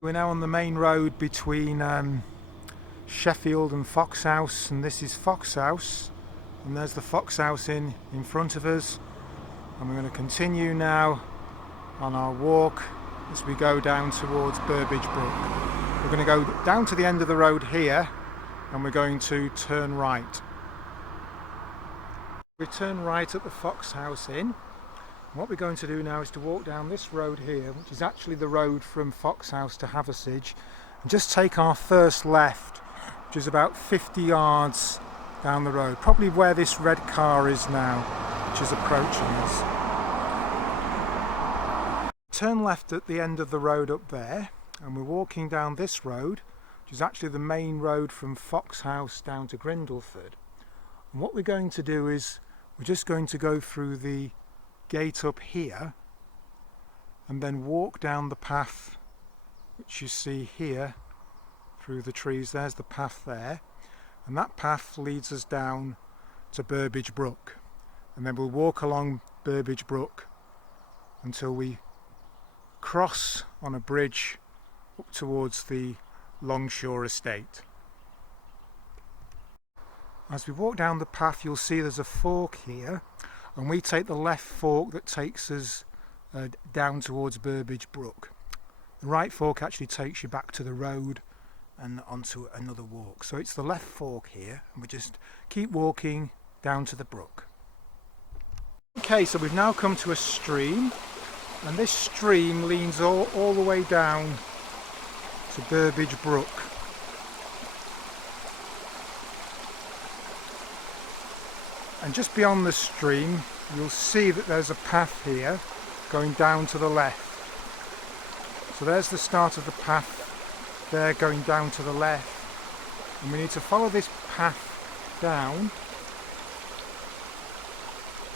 We're now on the main road between Sheffield and Foxhouse, and this is Foxhouse, and there's the Foxhouse in front of us, and we're going to continue now on our walk as we go down towards Burbage Brook. We're going to go down to the end of the road here and we're going to turn right. We turn right at the Foxhouse Inn. What we're going to do now is to walk down this road here, which is actually the road from Foxhouse to Haversige, and just take our first left, which is about 50 yards down the road, probably where this red car is now, which is approaching us. Turn left at the end of the road up there, and we're walking down this road, which is actually the main road from Foxhouse down to Grindleford. And what we're going to do is we're just going to go through the gate up here and then walk down the path which you see here through the trees. There's the path there, and that path leads us down to Burbage Brook, and then we'll walk along Burbage Brook until we cross on a bridge up towards the Longshaw Estate. As we walk down the path, you'll see there's a fork here, and we take the left fork that takes us down towards Burbage Brook. The right fork actually takes you back to the road and onto another walk. So it's the left fork here, and we just keep walking down to the brook. Okay, so we've now come to a stream, and this stream leans all the way down to Burbage Brook. And just beyond the stream, you'll see that there's a path here going down to the left. So there's the start of the path there going down to the left. And we need to follow this path down.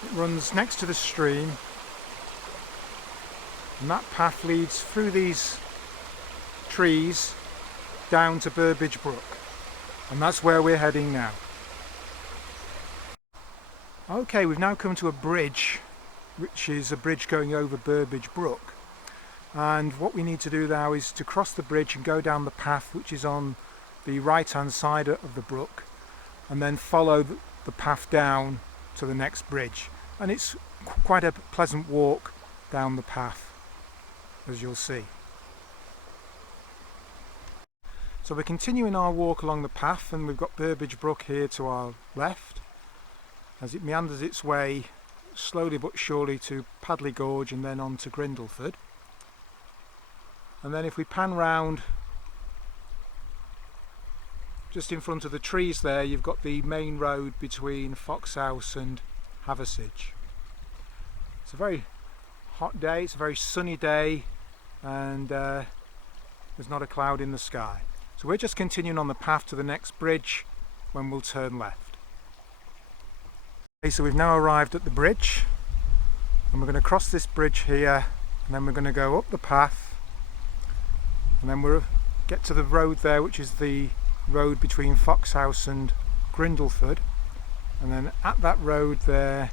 It runs next to the stream. And that path leads through these trees down to Burbage Brook. And that's where we're heading now. Okay, we've now come to a bridge, which is a bridge going over Burbage Brook, and what we need to do now is to cross the bridge and go down the path which is on the right hand side of the brook, and then follow the path down to the next bridge. And it's quite a pleasant walk down the path, as you'll see. So we're continuing our walk along the path, and we've got Burbage Brook here to our left as it meanders its way slowly but surely to Padley Gorge and then on to Grindleford. And then if we pan round just in front of the trees there, you've got the main road between Foxhouse and Haversige. It's a very hot day, it's a very sunny day, and there's not a cloud in the sky. So we're just continuing on the path to the next bridge when we'll turn left. Okay, so we've now arrived at the bridge, and we're going to cross this bridge here, and then we're going to go up the path, and then we'll get to the road there, which is the road between Foxhouse and Grindleford, and then at that road there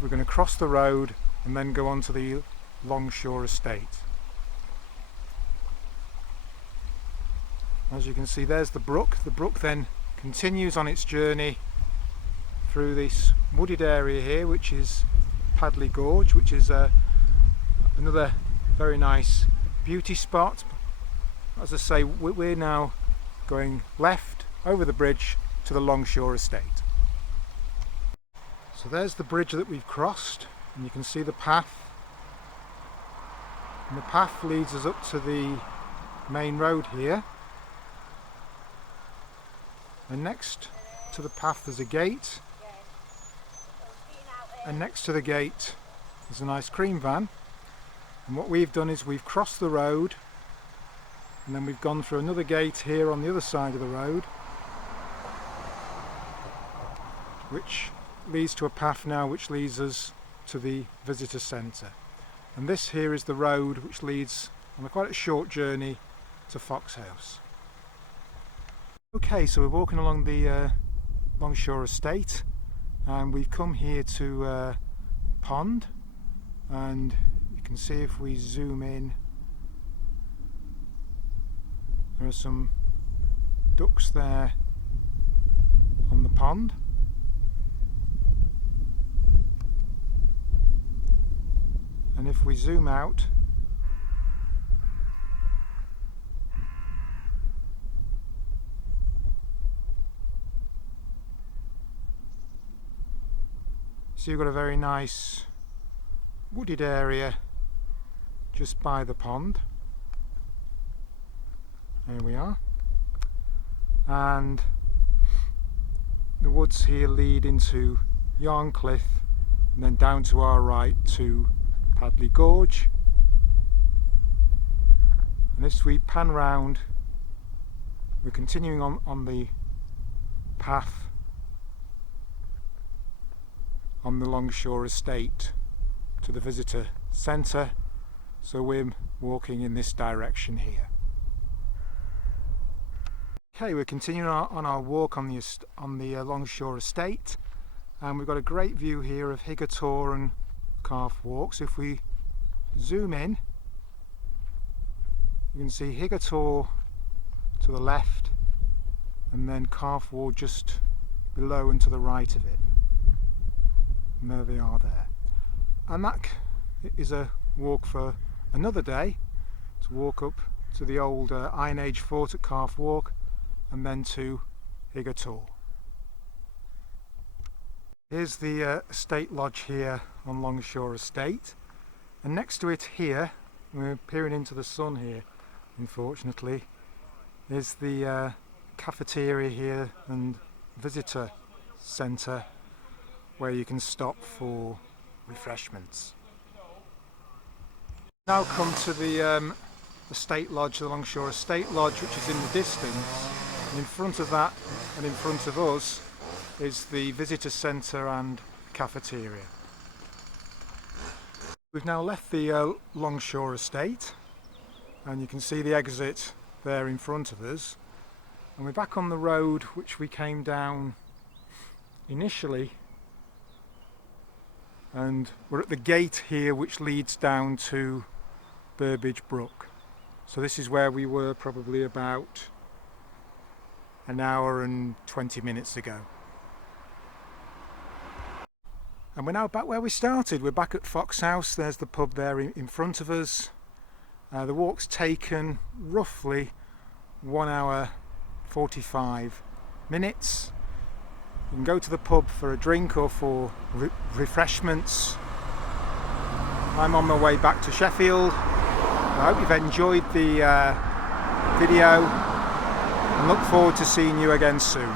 we're going to cross the road and then go on to the Longshaw Estate. As you can see, there's the brook. The brook then continues on its journey through this wooded area here, which is Padley Gorge, which is another very nice beauty spot. As I say, we're now going left over the bridge to the Longshaw Estate. So there's the bridge that we've crossed, and you can see the path. And the path leads us up to the main road here. And next to the path there's a gate. And next to the gate is an ice cream van, and what we've done is we've crossed the road, and then we've gone through another gate here on the other side of the road, which leads to a path now which leads us to the visitor centre. And this here is the road which leads on quite a short journey to Foxhouse. Okay, so we're walking along the Longshaw Estate, and we've come here to a pond, and you can see if we zoom in There are some ducks there on the pond. And if we zoom out, so you've got a very nice wooded area just by the pond. There we are. And the woods here lead into Yarn Cliff and then down to our right to Padley Gorge. And as we pan round, we're continuing on the path on the Longshaw Estate to the visitor centre, so we're walking in this direction here. Okay, we're continuing on our walk on the Longshaw Estate, and we've got a great view here of Higgertor and Calf Walk. So if we zoom in, you can see Higgertor to the left and then Calf Walk just below and to the right of it. And there they are there. And that is a walk for another day, to walk up to the old Iron Age fort at Calf Walk and then to Higgertor. Here's the estate lodge here on Longshaw Estate, and next to it here, we're peering into the sun here unfortunately, is the cafeteria here and visitor centre where you can stop for refreshments. Now come to the estate lodge, the Longshaw Estate Lodge, which is in the distance, and in front of that and in front of us is the visitor centre and cafeteria. We've now left the Longshaw Estate, and you can see the exit there in front of us, and we're back on the road which we came down initially, and we're at the gate here which leads down to Burbage Brook. So this is where we were probably about an hour and 20 minutes ago. And we're now back where we started. We're back at Foxhouse. There's the pub there in front of us. The walk's taken roughly 1 hour 45 minutes. You can go to the pub for a drink or for refreshments. I'm on my way back to Sheffield. I hope you've enjoyed the video and look forward to seeing you again soon.